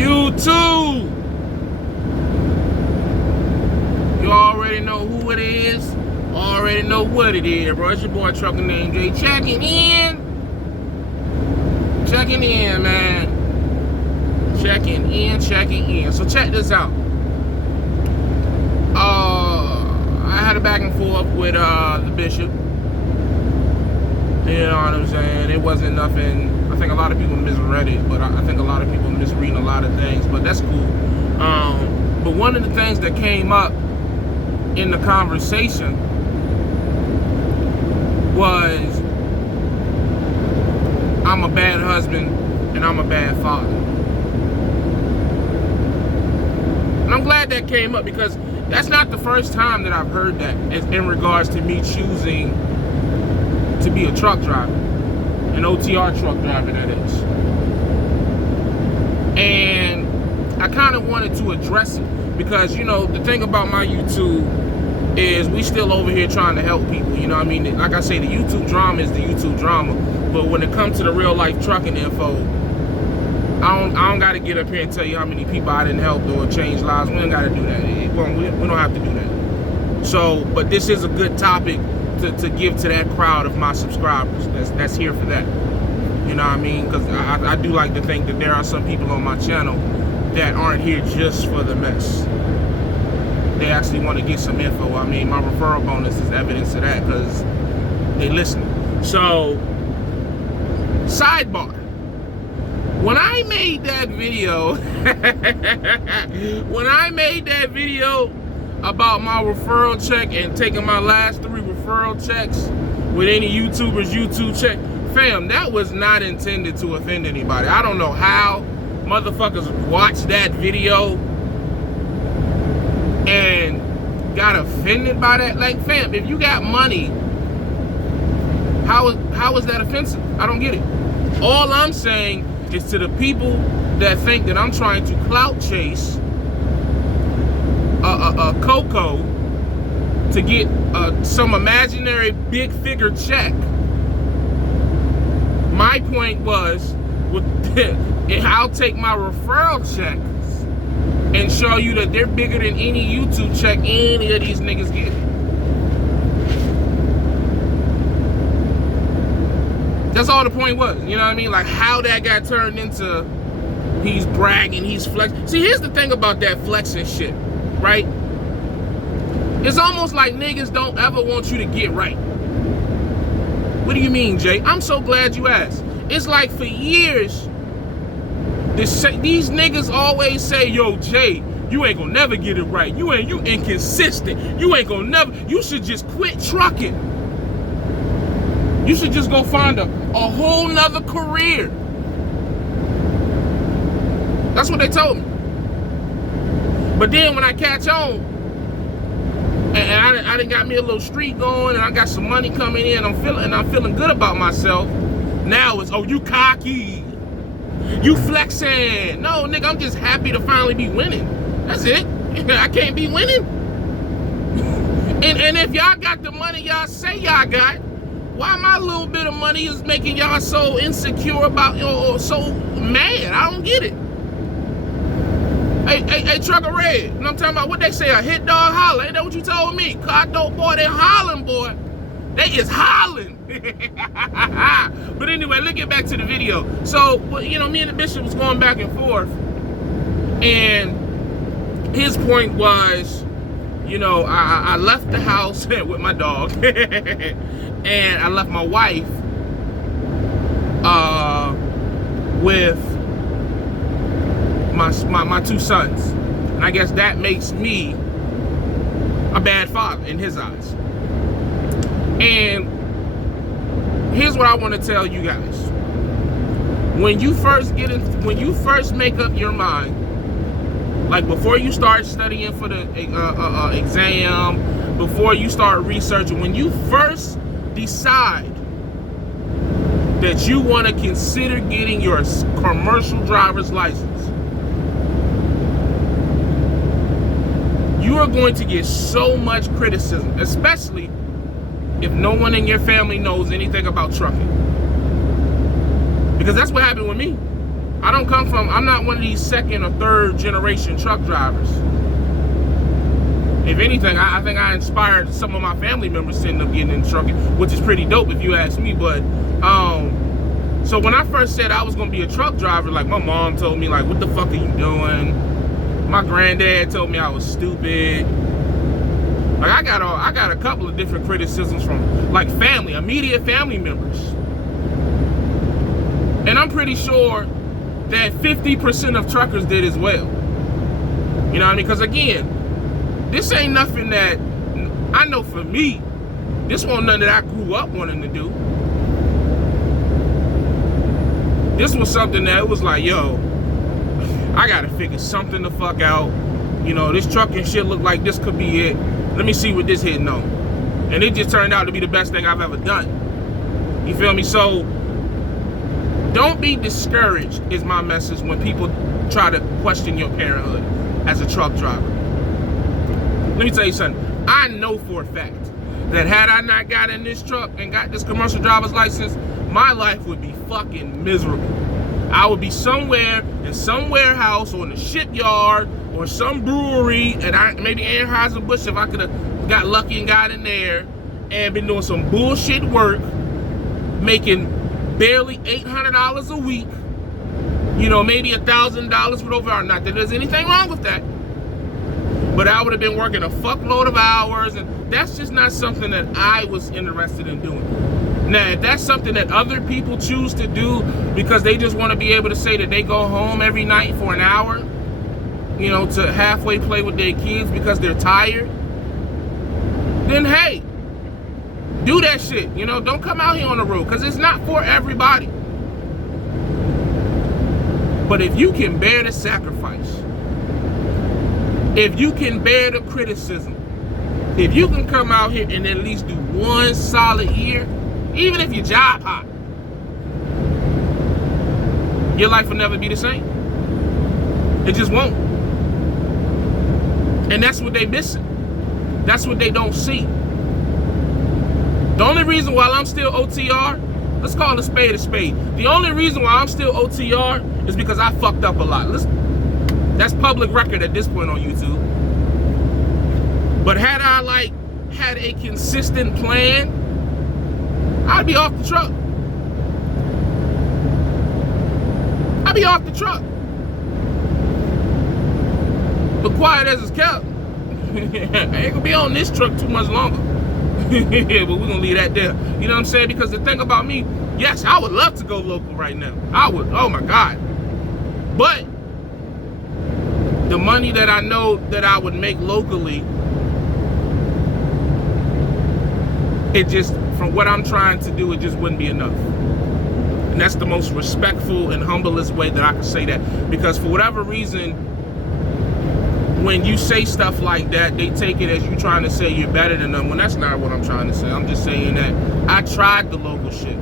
YouTube. You already know who it is. Already know what it is, bro. It's your boy ATruckerNamedJay checking in. Checking in, man. Checking in. So check this out. I had a back and forth with the bishop. You know what I'm saying? It wasn't nothing. I think a lot of people misread it, but I think a lot of people misreading a lot of things, but that's cool. But one of the things that came up in the conversation was I'm a bad husband and I'm a bad father. And I'm glad that came up because that's not the first time that I've heard that in regards to me choosing to be a truck driver, an OTR truck driver, that is. And I kind of wanted to address it because, you know, the thing about my YouTube is we still over here trying to help people, you know what I mean? Like I say, the YouTube drama is the YouTube drama, but when it comes to the real life trucking info, I don't got to get up here and tell you how many people I didn't help or change lives. We don't got to do that. We don't have to do that. So, but this is a good topic to give to that crowd of my subscribers that's here for that. You know what I mean? Because I do like to think that there are some people on my channel that aren't here just for the mess. They actually want to get some info. I mean, my referral bonus is evidence of that because they listen. So, sidebar. When I made that video, about my referral check and taking my last 3 referral checks with any YouTuber's YouTube check, fam, that was not intended to offend anybody. I don't know how motherfuckers watched that video and got offended by that. Like, fam, if you got money, how is that offensive? I don't get it. All I'm saying is to the people that think that I'm trying to clout chase a Coco to get some imaginary big figure check. My point was, I'll take my referral checks and show you that they're bigger than any YouTube check any of these niggas get. That's all the point was, you know what I mean? Like how that got turned into he's bragging, he's flexing. See, here's the thing about that flexing shit, right? It's almost like niggas don't ever want you to get right. What do you mean, Jay? I'm so glad you asked. It's like for years, these niggas always say, yo, Jay, you ain't gonna never get it right. You inconsistent. You ain't gonna never, you should just quit trucking. You should just go find a whole nother career. That's what they told me. But then when I catch on, and I done got me a little streak going, and I got some money coming in, I'm feeling good about myself. Now it's, oh, you cocky, you flexing. No, nigga, I'm just happy to finally be winning. That's it. I can't be winning. And if y'all got the money y'all say y'all got, why my little bit of money is making y'all so insecure about, or so mad? I don't get it. Hey, Trucker Red, you know what I'm talking about? What they say, a hit dog holler. Ain't that what you told me? Car dope boy, they hollering, boy. They is hollering. But anyway, let's get back to the video. So, you know, me and the bishop was going back and forth. And his point was, you know, I left the house with my dog. And I left my wife with my 2 sons. And I guess that makes me a bad father in his eyes. And here's what I want to tell you guys. When you first make up your mind, like before you start studying for the exam, before you start researching, when you first decide that you want to consider getting your commercial driver's license, you are going to get so much criticism, especially if no one in your family knows anything about trucking. Because that's what happened with me. I'm not one of these second or third generation truck drivers. If anything, I think I inspired some of my family members to end up getting in trucking, which is pretty dope if you ask me. But so when I first said I was gonna be a truck driver, like my mom told me, like, what the fuck are you doing? My granddad told me I was stupid. Like I got a couple of different criticisms from like immediate family members. And I'm pretty sure that 50% of truckers did as well. You know what I mean? Because again, this ain't nothing that, I know for me, this wasn't nothing that I grew up wanting to do. This was something that it was like, yo, I gotta figure something the fuck out. You know, this trucking shit look like this could be it. Let me see what this hitting on. And it just turned out to be the best thing I've ever done. You feel me? So, don't be discouraged is my message when people try to question your parenthood as a truck driver. Let me tell you something. I know for a fact that had I not got in this truck and got this commercial driver's license, my life would be fucking miserable. I would be somewhere in some warehouse or in a shipyard or some brewery, and maybe Anheuser-Busch if I could have got lucky and got in there and been doing some bullshit work, making barely $800 a week, you know, maybe $1,000 with overtime. Not that there's anything wrong with that, but I would have been working a fuckload of hours, and that's just not something that I was interested in doing. Now, if that's something that other people choose to do because they just want to be able to say that they go home every night for an hour, you know, to halfway play with their kids because they're tired, then hey, do that shit. You know, don't come out here on the road because it's not for everybody. But if you can bear the sacrifice, if you can bear the criticism, if you can come out here and at least do one solid year, even if you job hop, your life will never be the same. It just won't. And that's what they missing. That's what they don't see. The only reason why I'm still OTR, let's call a spade a spade. The only reason why I'm still OTR is because I fucked up a lot. That's public record at this point on YouTube. But had I had a consistent plan, I'd be off the truck. I'd be off the truck. But quiet as it's kept, I ain't gonna be on this truck too much longer. But we're gonna leave that there. You know what I'm saying? Because the thing about me, yes, I would love to go local right now. I would, oh my God. But the money that I know that I would make locally, it just, from what I'm trying to do, it just wouldn't be enough. And that's the most respectful and humblest way that I can say that. Because for whatever reason, when you say stuff like that, they take it as you trying to say you're better than them, when that's not what I'm trying to say. I'm just saying that I tried the local shit.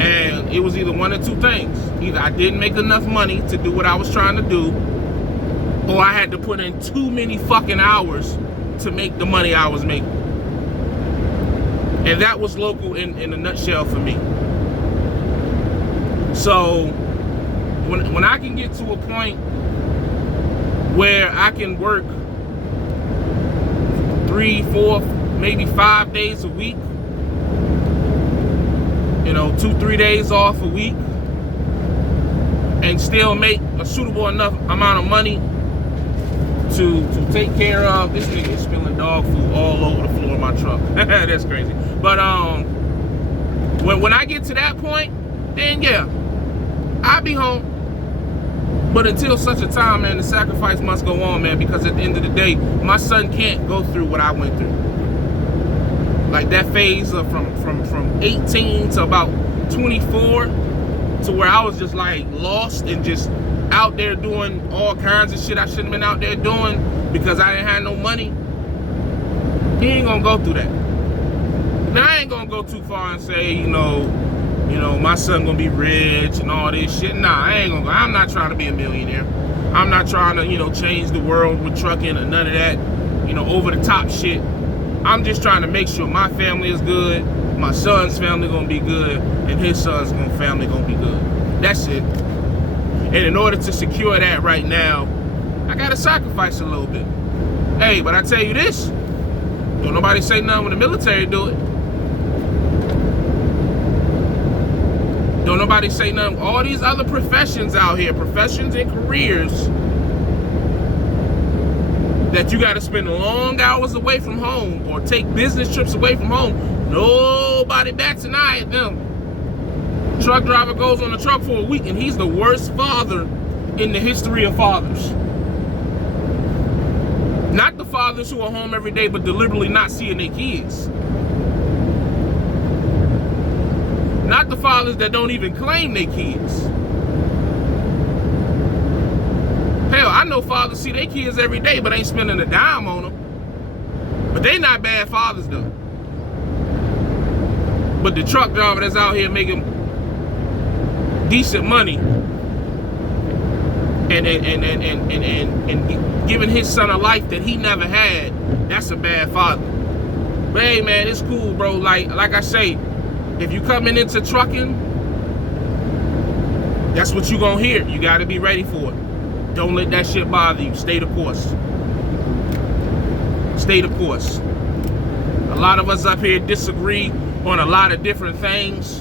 And it was either one or two things. Either I didn't make enough money to do what I was trying to do, or I had to put in too many fucking hours to make the money I was making. And that was local in a nutshell for me. So when I can get to a point where I can work 3, 4, maybe 5 days a week, you know, 2, 3 days off a week, and still make a suitable enough amount of money to take care of. This nigga is spilling dog food all over the floor of my truck. That's crazy. But when I get to that point, then yeah, I'll be home. But until such a time, man, the sacrifice must go on, man, because at the end of the day, my son can't go through what I went through. Like that phase of from 18 to about 24, to where I was just like lost and just out there doing all kinds of shit I shouldn't have been out there doing because I didn't have no money. He ain't gonna go through that. Now I ain't gonna go too far and say, you know, my son gonna be rich and all this shit. Nah, I ain't gonna go. I'm not trying to be a millionaire. I'm not trying to, change the world with trucking or none of that, over the top shit. I'm just trying to make sure my family is good, my son's family gonna be good, and his son's family gonna be good. That's it. And in order to secure that right now, I gotta sacrifice a little bit. Hey, but I tell you this, don't nobody say nothing when the military do it. Don't nobody say nothing. All these other professions out here, professions and careers, that you got to spend long hours away from home or take business trips away from home. Nobody bats an eye at them. Truck driver goes on the truck for a week and he's the worst father in the history of fathers. Not the fathers who are home every day but deliberately not seeing their kids. Not the fathers that don't even claim their kids. Hell, I know fathers see their kids every day but ain't spending a dime on them. But they not bad fathers though. But the truck driver that's out here making decent money and giving his son a life that he never had, that's a bad father. But hey man, it's cool, bro. Like I say, if you coming into trucking, that's what you gonna hear. You gotta be ready for it. Don't let that shit bother you. Stay the course. Stay the course. A lot of us up here disagree on a lot of different things,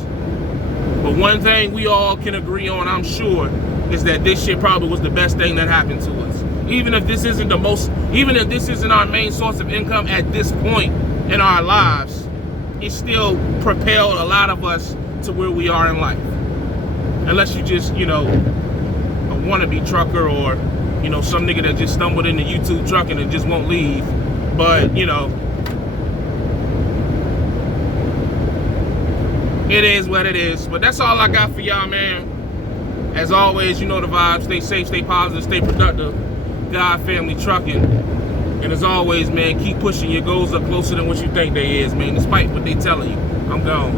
but one thing we all can agree on, I'm sure, is that this shit probably was the best thing that happened to us. Even if this isn't our main source of income at this point in our lives, it still propelled a lot of us to where we are in life. Unless you just, you know, a wannabe trucker or, you know, some nigga that just stumbled into YouTube trucking and just won't leave. But, you know, it is what it is. But that's all I got for y'all, man. As always, you know the vibes. Stay safe, stay positive, stay productive. God Family Trucking. And as always, man, keep pushing your goals up closer than what you think they is, man. Despite what they telling you. I'm gone.